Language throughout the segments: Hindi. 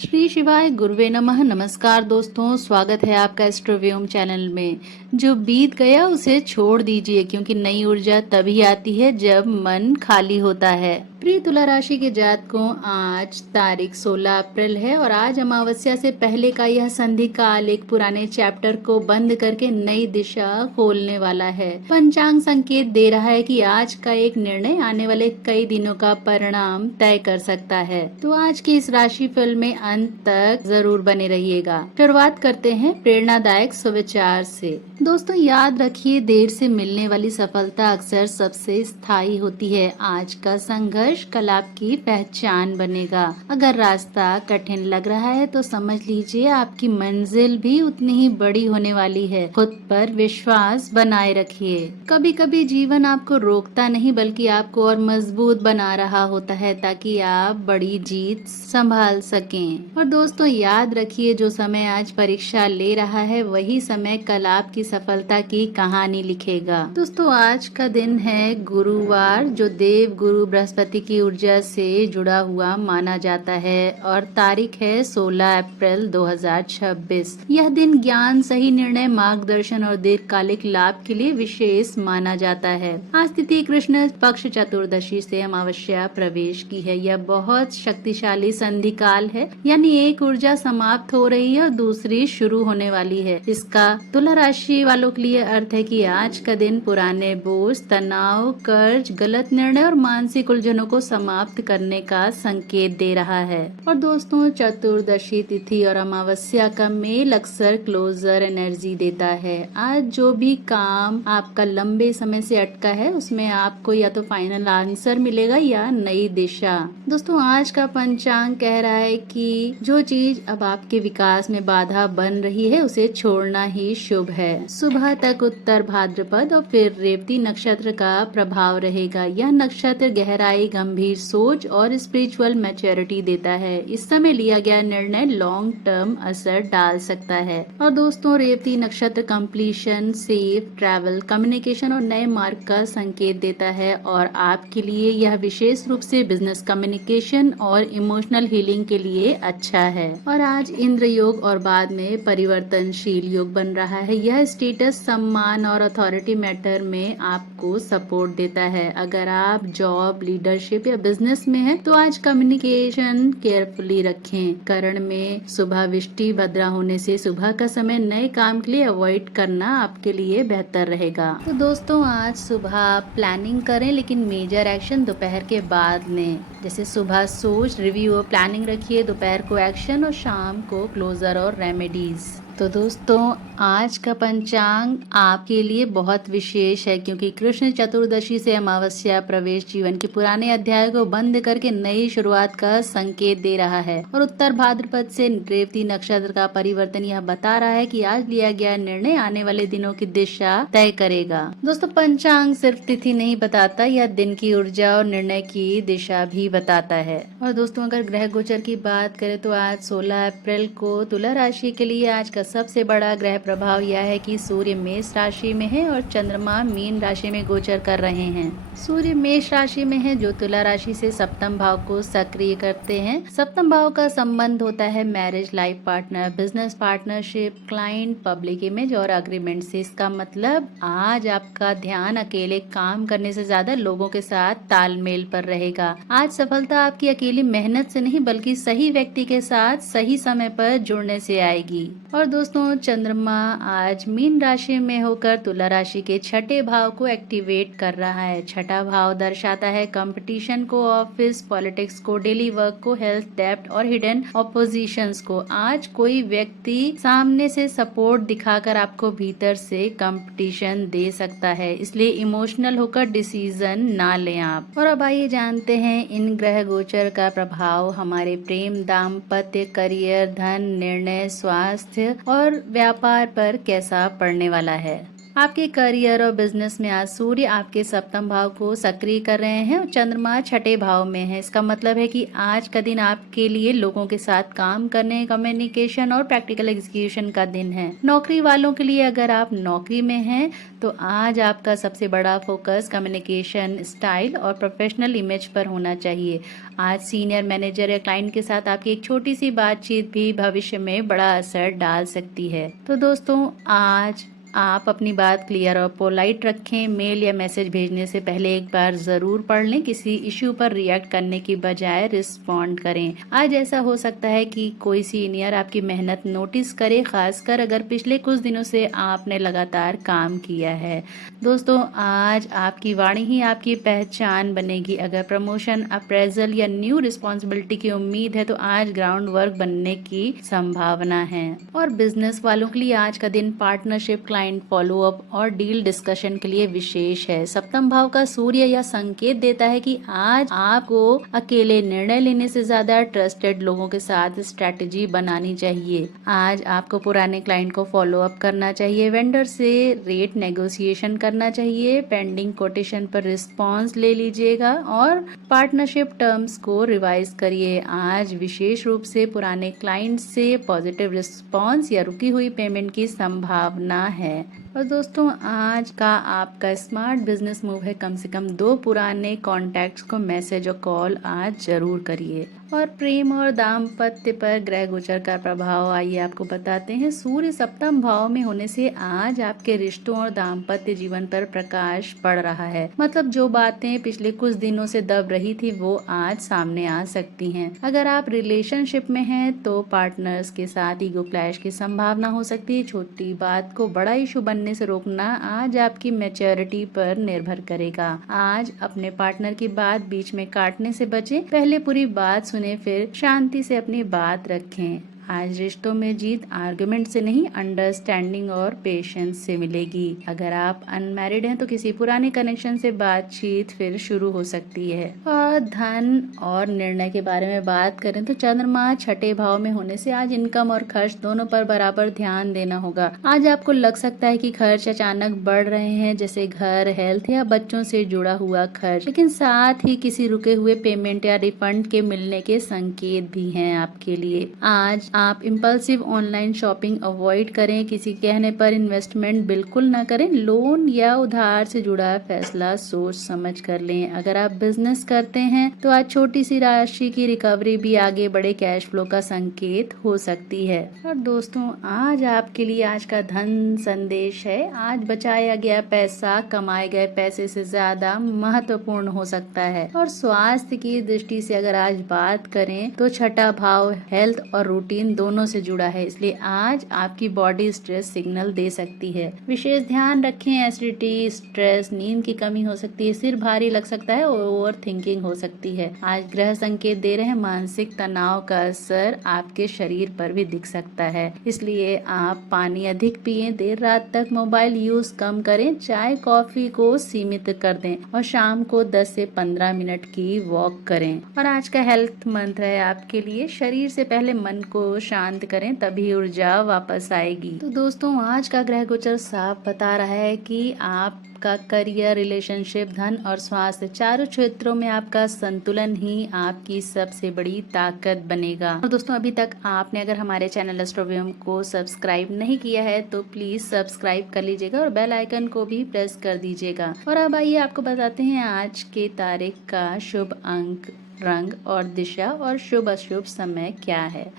श्री शिवाय गुरुवे नमः। नमस्कार दोस्तों, स्वागत है आपका एस्ट्रोव्योम चैनल में। जो बीत गया उसे छोड़ दीजिए, क्योंकि नई ऊर्जा तभी आती है जब मन खाली होता है। प्रिय तुला राशि के जातकों, आज तारीख 16 अप्रैल है और आज अमावस्या से पहले का यह संधि काल एक पुराने चैप्टर को बंद करके नई दिशा खोलने वाला है। पंचांग संकेत दे रहा है कि आज का एक निर्णय आने वाले कई दिनों का परिणाम तय कर सकता है। तो आज की इस राशि फल में अंत तक जरूर बने रहिएगा। शुरुआत करते हैं प्रेरणादायक सुविचार से। दोस्तों याद रखिए, देर से मिलने वाली सफलता अक्सर सबसे स्थायी होती है। आज का संघर्ष कल आपकी पहचान बनेगा। अगर रास्ता कठिन लग रहा है तो समझ लीजिए आपकी मंजिल भी उतनी ही बड़ी होने वाली है। खुद पर विश्वास बनाए रखिए। कभी कभी जीवन आपको रोकता नहीं बल्कि आपको और मजबूत बना रहा होता है, ताकि आप बड़ी जीत संभाल सकें। और दोस्तों याद रखिए, जो समय आज परीक्षा ले रहा है वही समय कल आपकी सफलता की कहानी लिखेगा। दोस्तों आज का दिन है गुरुवार, जो देव गुरु बृहस्पति की ऊर्जा से जुड़ा हुआ माना जाता है और तारीख है 16 अप्रैल 2026। यह दिन ज्ञान, सही निर्णय, मार्गदर्शन और दीर्घकालिक लाभ के लिए विशेष माना जाता है। आज तिथि कृष्ण पक्ष चतुर्दशी से अमावस्या प्रवेश की है। यह बहुत शक्तिशाली संधि काल है, यानी एक ऊर्जा समाप्त हो रही है और दूसरी शुरू होने वाली है। इसका तुला राशि वालों के लिए अर्थ है कि आज का दिन पुराने बोझ, तनाव, कर्ज, गलत निर्णय और मानसिक उलझनों को समाप्त करने का संकेत दे रहा है। और दोस्तों चतुर्दशी तिथि और अमावस्या का मेल अक्सर क्लोजर एनर्जी देता है। आज जो भी काम आपका लंबे समय से अटका है उसमें आपको या तो फाइनल आंसर मिलेगा या नई दिशा। दोस्तों आज का पंचांग कह रहा है कि जो चीज अब आपके विकास में बाधा बन रही है उसे छोड़ना ही शुभ है। सुबह तक उत्तर भाद्रपद और फिर रेवती नक्षत्र का प्रभाव रहेगा। यह नक्षत्र गहराई, गंभीर सोच और स्पिरिचुअल मैच्योरिटी देता है। इस समय लिया गया निर्णय लॉन्ग टर्म असर डाल सकता है। और दोस्तों रेवती नक्षत्र कंप्लीशन, सेफ ट्रैवल, कम्युनिकेशन और नए मार्ग का संकेत देता है और आपके लिए यह विशेष रूप से बिजनेस, कम्युनिकेशन और इमोशनल हीलिंग के लिए अच्छा है। और आज इंद्र योग और बाद में परिवर्तनशील योग बन रहा है। यह स्टेटस, सम्मान और अथॉरिटी मैटर में आपको सपोर्ट देता है। अगर आप जॉब, लीडरशिप या बिजनेस में हैं, तो आज कम्युनिकेशन केयरफुली रखें। करण में सुबह विष्टि भद्रा होने से सुबह का समय नए काम के लिए अवॉइड करना आपके लिए बेहतर रहेगा। तो दोस्तों आज सुबह प्लानिंग करें, लेकिन मेजर एक्शन दोपहर के बाद लें। जैसे सुबह सोच, रिव्यू और प्लानिंग रखिए, दोपहर को एक्शन और शाम को क्लोजर और रेमेडीज। तो दोस्तों आज का पंचांग आपके लिए बहुत विशेष है, क्योंकि कृष्ण चतुर्दशी से अमावस्या प्रवेश जीवन के पुराने अध्याय को बंद करके नई शुरुआत का संकेत दे रहा है। और उत्तर भाद्रपद से रेवती नक्षत्र का परिवर्तन यह बता रहा है कि आज लिया गया निर्णय आने वाले दिनों की दिशा तय करेगा। दोस्तों पंचांग सिर्फ तिथि नहीं बताता, यह दिन की ऊर्जा और निर्णय की दिशा भी बताता है। और दोस्तों अगर ग्रह गोचर की बात करें तो आज 16 अप्रैल को तुला राशि के लिए आज का सबसे बड़ा ग्रह प्रभाव यह है कि सूर्य मेष राशि में है और चंद्रमा मीन राशि में गोचर कर रहे हैं। सूर्य मेष राशि में है, जो तुला राशि से सप्तम भाव को सक्रिय करते हैं। सप्तम भाव का संबंध होता है marriage, life partner, business partnership, client, public image और अग्रीमेंट से। इसका मतलब आज आपका ध्यान अकेले काम करने से ज्यादा लोगों के साथ तालमेल पर रहेगा। आज सफलता आपकी अकेली मेहनत से नहीं बल्कि सही व्यक्ति के साथ सही समय पर जुड़ने से आएगी। और दोस्तों चंद्रमा आज मीन राशि में होकर तुला राशि के छठे भाव को एक्टिवेट कर रहा है। छठा भाव दर्शाता है कंपटीशन को, ऑफिस पॉलिटिक्स को, डेली वर्क को, हेल्थ, डेब्ट और हिडन ऑपोजिशंस को। आज कोई व्यक्ति सामने से सपोर्ट दिखाकर आपको भीतर से कंपटीशन दे सकता है, इसलिए इमोशनल होकर डिसीजन ना लें आप। और अब आइए जानते हैं इन ग्रह गोचर का प्रभाव हमारे प्रेम, दाम्पत्य, करियर, धन, निर्णय, स्वास्थ्य और व्यापार पर कैसा पड़ने वाला है। आपके करियर और बिजनेस में आज सूर्य आपके सप्तम भाव को सक्रिय कर रहे हैं और चंद्रमा छठे भाव में है। इसका मतलब है कि आज का दिन आपके लिए लोगों के साथ काम करने, कम्युनिकेशन और प्रैक्टिकल एग्जीक्यूशन का दिन है। नौकरी वालों के लिए अगर आप नौकरी में हैं तो आज आपका सबसे बड़ा फोकस कम्युनिकेशन स्टाइल और प्रोफेशनल इमेज पर होना चाहिए। आज सीनियर मैनेजर या क्लाइंट के साथ आपकी एक छोटी सी बातचीत भी भविष्य में बड़ा असर डाल सकती है। तो दोस्तों, आज आप अपनी बात क्लियर और पोलाइट रखें। मेल या मैसेज भेजने से पहले एक बार ज़रूर पढ़ लें। किसी इश्यू पर रिएक्ट करने की बजाय रिस्पॉन्ड करें। आज ऐसा हो सकता है कि कोई सीनियर आपकी मेहनत नोटिस करे, खासकर अगर पिछले कुछ दिनों से आपने लगातार काम किया है। दोस्तों, आज आपकी वाणी ही आपकी पहचान बनेगी। अगर प्रमोशन, अप्रेजल या न्यू रिस्पॉन्सिबिलिटी की उम्मीद है तो आज ग्राउंड वर्क बनने की संभावना है। और बिजनेस वालों के लिए आज का दिन पार्टनरशिप, क्लाइंट फॉलोअप और डील डिस्कशन के लिए विशेष है। सप्तम भाव का सूर्य यह संकेत देता है कि आज आपको अकेले निर्णय लेने से ज्यादा ट्रस्टेड लोगों के साथ स्ट्रेटेजी बनानी चाहिए। आज आपको पुराने क्लाइंट को फॉलोअप करना चाहिए, वेंडर से रेट नेगोशिएशन करना चाहिए, पेंडिंग कोटेशन पर रिस्पॉन्स ले लीजिएगा और पार्टनरशिप टर्म्स को रिवाइज करिए। आज विशेष रूप से पुराने क्लाइंट से पॉजिटिव रिस्पॉन्स या रुकी हुई पेमेंट की संभावना है। और दोस्तों, आज का आपका स्मार्ट बिजनेस मूव है कम से कम 2 पुराने कॉन्टैक्ट्स को मैसेज और कॉल आज जरूर करिए। और प्रेम और दाम्पत्य पर ग्रह गोचर का प्रभाव आइए आपको बताते हैं। सूर्य सप्तम भाव में होने से आज आपके रिश्तों और दाम्पत्य जीवन पर प्रकाश पड़ रहा है। मतलब जो बातें पिछले कुछ दिनों से दब रही थी वो आज सामने आ सकती हैं। अगर आप रिलेशनशिप में हैं तो पार्टनर्स के साथ ईगो क्लैश की संभावना हो सकती है। छोटी बात को बड़ा इशू बनने से रोकना आज आपकी मैच्योरिटी पर निर्भर करेगा। आज अपने पार्टनर की बात बीच में काटने से बचें। पहले पूरी बात सुने, फिर शांति से अपनी बात रखें। आज रिश्तों में जीत आर्गुमेंट से नहीं, अंडरस्टैंडिंग और पेशेंस से मिलेगी। अगर आप अनमैरिड हैं तो किसी पुराने कनेक्शन से बातचीत फिर शुरू हो सकती है। और धन और निर्णय के बारे में बात करें तो चंद्रमा छठे भाव में होने से आज इनकम और खर्च दोनों पर बराबर ध्यान देना होगा। आज आपको लग सकता है कि खर्च अचानक बढ़ रहे हैं, जैसे घर, हेल्थ या बच्चों से जुड़ा हुआ खर्च, लेकिन साथ ही किसी रुके हुए पेमेंट या रिफंड के मिलने के संकेत भी हैं आपके लिए। आज आप इम्पल्सिव ऑनलाइन शॉपिंग अवॉइड करें। किसी कहने पर इन्वेस्टमेंट बिल्कुल ना करें। लोन या उधार से जुड़ा फैसला सोच समझ कर लें। अगर आप बिजनेस करते हैं तो आज छोटी सी राशि की रिकवरी भी आगे बड़े कैश फ्लो का संकेत हो सकती है। और दोस्तों, आज आपके लिए आज का धन संदेश है। आज बचाया गया पैसा कमाए गए पैसे से ज्यादा महत्वपूर्ण हो सकता है। और स्वास्थ्य की दृष्टि से अगर आज बात करें तो छठा भाव हेल्थ और रूटीन दोनों से जुड़ा है, इसलिए आज आपकी बॉडी स्ट्रेस सिग्नल दे सकती है। विशेष ध्यान रखें, एसिडिटी, स्ट्रेस, नींद की कमी हो सकती है, सिर भारी लग सकता है और ओवर थिंकिंग हो सकती है। आज ग्रह संकेत दे रहे हैं मानसिक तनाव का असर आपके शरीर पर भी दिख सकता है, इसलिए आप पानी अधिक पिएं, देर रात तक मोबाइल यूज कम करें, चाय कॉफी को सीमित कर दें और शाम को 10 से 15 मिनट की वॉक करें। और आज का हेल्थ मंत्र है आपके लिए, शरीर से पहले मन को शांत करें, तभी ऊर्जा वापस आएगी। तो दोस्तों, आज का ग्रह गोचर साफ बता रहा है कि आपका करियर, रिलेशनशिप, धन और स्वास्थ्य चारों क्षेत्रों में आपका संतुलन ही आपकी सबसे बड़ी ताकत बनेगा। और दोस्तों, अभी तक आपने अगर हमारे चैनल एस्ट्रोव्योम को सब्सक्राइब नहीं किया है तो प्लीज सब्सक्राइब कर लीजिएगा और बेल आइकन को भी प्रेस कर दीजिएगा। और अब आइए आपको बताते हैं आज के तारीख का शुभ अंक, रंग और दिशा और शुभ अशुभ समय क्या है।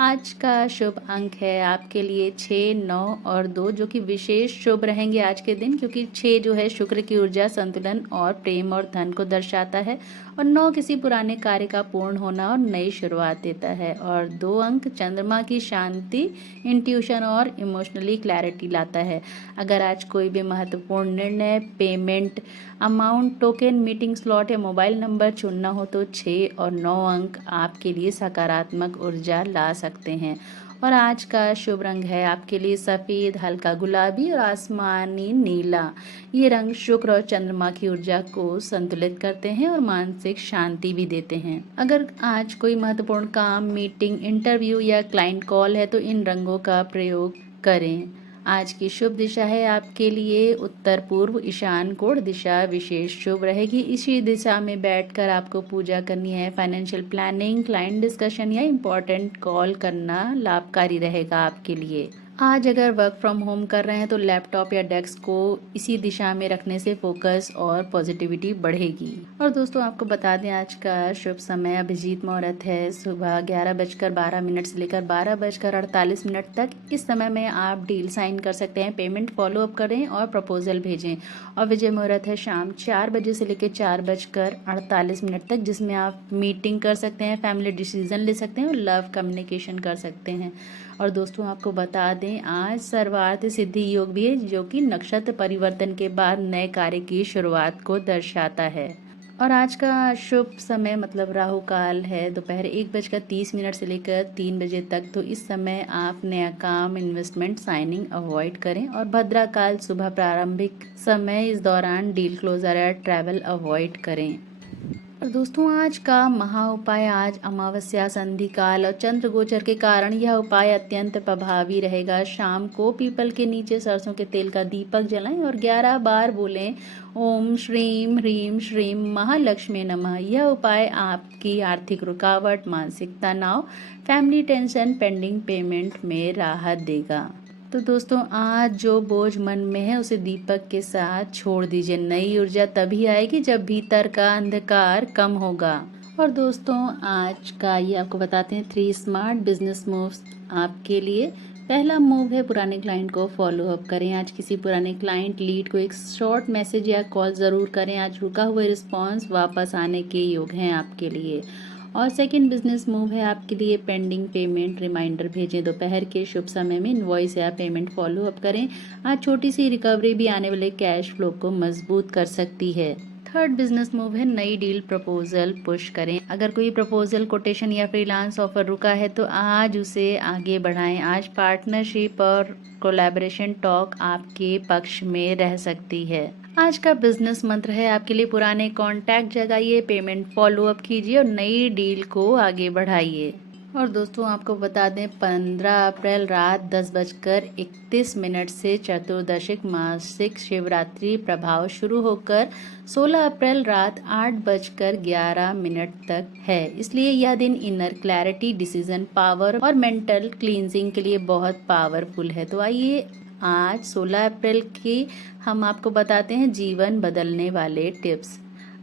आज का शुभ अंक है आपके लिए 6, 9 और 2, जो कि विशेष शुभ रहेंगे आज के दिन, क्योंकि 6 जो है शुक्र की ऊर्जा, संतुलन और प्रेम और धन को दर्शाता है और 9 किसी पुराने कार्य का पूर्ण होना और नई शुरुआत देता है। और 2 अंक चंद्रमा की शांति, इंट्यूशन और इमोशनली क्लैरिटी लाता है। अगर आज कोई भी महत्वपूर्ण निर्णय, payment, amount, token, meeting slot या मोबाइल नंबर चुनना हो तो 6 और 9 अंक आपके लिए सकारात्मक ऊर्जा ला सकते हैं। और आज का शुभ रंग है आपके लिए सफ़ेद, हल्का गुलाबी और आसमानी नीला। ये रंग शुक्र और चंद्रमा की ऊर्जा को संतुलित करते हैं और मानसिक शांति भी देते हैं। अगर आज कोई महत्वपूर्ण काम, मीटिंग, इंटरव्यू या क्लाइंट कॉल है तो इन रंगों का प्रयोग करें। आज की शुभ दिशा है आपके लिए उत्तर पूर्व ईशान कोण दिशा विशेष शुभ रहेगी। इसी दिशा में बैठकर आपको पूजा करनी है। फाइनेंशियल प्लानिंग, क्लाइंट डिस्कशन या इम्पोर्टेंट कॉल करना लाभकारी रहेगा आपके लिए। आज अगर वर्क फ्रॉम होम कर रहे हैं तो लैपटॉप या डेस्क को इसी दिशा में रखने से फोकस और पॉजिटिविटी बढ़ेगी। और दोस्तों आपको बता दें आज का शुभ समय अभिजीत मुहूर्त है सुबह 11:12 से लेकर 12:48 तक। इस समय में आप डील साइन कर सकते हैं, पेमेंट फॉलो अप करें और प्रपोजल भेजें। और विजय मुहूर्त है शाम 4 बजे से लेकर 4:48 तक, जिसमें आप मीटिंग कर सकते हैं, फैमिली डिसीजन ले सकते हैं और लव कम्युनिकेशन कर सकते हैं। और दोस्तों आपको बता दें आज सर्वार्थ सिद्धि योग भी है, जो कि नक्षत्र परिवर्तन के बाद नए कार्य की शुरुआत को दर्शाता है। और आज का शुभ समय मतलब राहु काल है दोपहर 1:30 से लेकर 3 बजे तक। तो इस समय आप नया काम, इन्वेस्टमेंट, साइनिंग अवॉइड करें। और भद्रा काल सुबह प्रारंभिक समय, इस दौरान डील क्लोजर या ट्रैवल अवॉइड करें। और दोस्तों आज का महा उपाय, आज अमावस्या, संधि काल और चंद्र गोचर के कारण यह उपाय अत्यंत प्रभावी रहेगा। शाम को पीपल के नीचे सरसों के तेल का दीपक जलाएं और 11 बार बोलें ओम श्रीम ह्रीम श्रीम महालक्ष्मी नमः। यह उपाय आपकी आर्थिक रुकावट, मानसिक तनाव, फैमिली टेंशन, पेंडिंग पेमेंट में राहत देगा। तो दोस्तों आज जो बोझ मन में है उसे दीपक के साथ छोड़ दीजिए। नई ऊर्जा तभी आएगी जब भीतर का अंधकार कम होगा। और दोस्तों आज का ये आपको बताते हैं 3 स्मार्ट बिजनेस मूव्स आपके लिए। पहला मूव है पुराने क्लाइंट को फॉलो अप करें। आज किसी पुराने क्लाइंट लीड को एक शॉर्ट मैसेज या कॉल ज़रूर करें। आज रुका हुआ रिस्पॉन्स वापस आने के योग हैं आपके लिए। और सेकंड बिजनेस मूव है आपके लिए पेंडिंग पेमेंट रिमाइंडर भेजें। दोपहर के शुभ समय में इनवॉइस या पेमेंट फॉलो अप करें। आज छोटी सी रिकवरी भी आने वाले कैश फ्लो को मजबूत कर सकती है। थर्ड बिजनेस मूव है नई डील प्रपोजल पुश करें। अगर कोई प्रपोजल, कोटेशन या फ्रीलांस ऑफर रुका है तो आज उसे आगे बढ़ाएं। आज पार्टनरशिप और कोलैबोरेशन टॉक आपके पक्ष में रह सकती है। आज का बिजनेस मंत्र है आपके लिए पुराने कॉन्टैक्ट जगाइए, पेमेंट फॉलो अप कीजिए और नई डील को आगे बढ़ाइए। और दोस्तों आपको बता दें 15 अप्रैल रात 10:31 से चतुर्दशिक मासिक शिवरात्रि प्रभाव शुरू होकर 16 अप्रैल रात 8:11 तक है। इसलिए यह दिन इनर क्लैरिटी, डिसीजन पावर और मेंटल क्लींजिंग के लिए बहुत पावरफुल है। तो आइए आज 16 अप्रैल की हम आपको बताते हैं जीवन बदलने वाले टिप्स।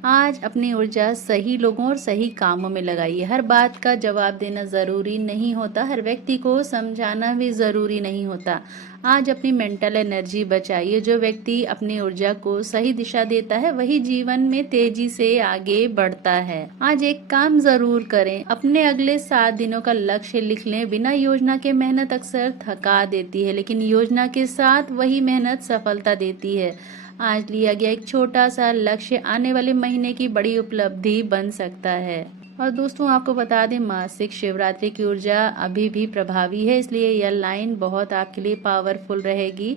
आज अपनी ऊर्जा सही लोगों और सही कामों में लगाइए। हर बात का जवाब देना ज़रूरी नहीं होता, हर व्यक्ति को समझाना भी ज़रूरी नहीं होता। आज अपनी मेंटल एनर्जी बचाइए। जो व्यक्ति अपनी ऊर्जा को सही दिशा देता है वही जीवन में तेजी से आगे बढ़ता है। आज एक काम ज़रूर करें, अपने अगले 7 दिनों का लक्ष्य लिख लें। बिना योजना के मेहनत अक्सर थका देती है, लेकिन योजना के साथ वही मेहनत सफलता देती है। आज लिया गया एक छोटा सा लक्ष्य आने वाले महीने की बड़ी उपलब्धि बन सकता है। और दोस्तों आपको बता दें मासिक शिवरात्रि की ऊर्जा अभी भी प्रभावी है, इसलिए यह लाइन बहुत आपके लिए पावरफुल रहेगी।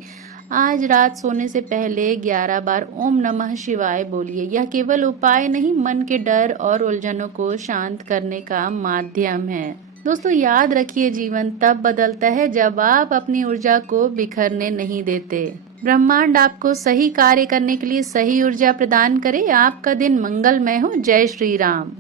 आज रात सोने से पहले 11 बार ओम नमः शिवाय बोलिए। यह केवल उपाय नहीं, मन के डर और उलझनों को शांत करने का माध्यम है। दोस्तों याद रखिए जीवन तब बदलता है जब आप अपनी ऊर्जा को बिखरने नहीं देते। ब्रह्मांड आपको सही कार्य करने के लिए सही ऊर्जा प्रदान करे। आपका दिन मंगलमय हो। जय श्री राम।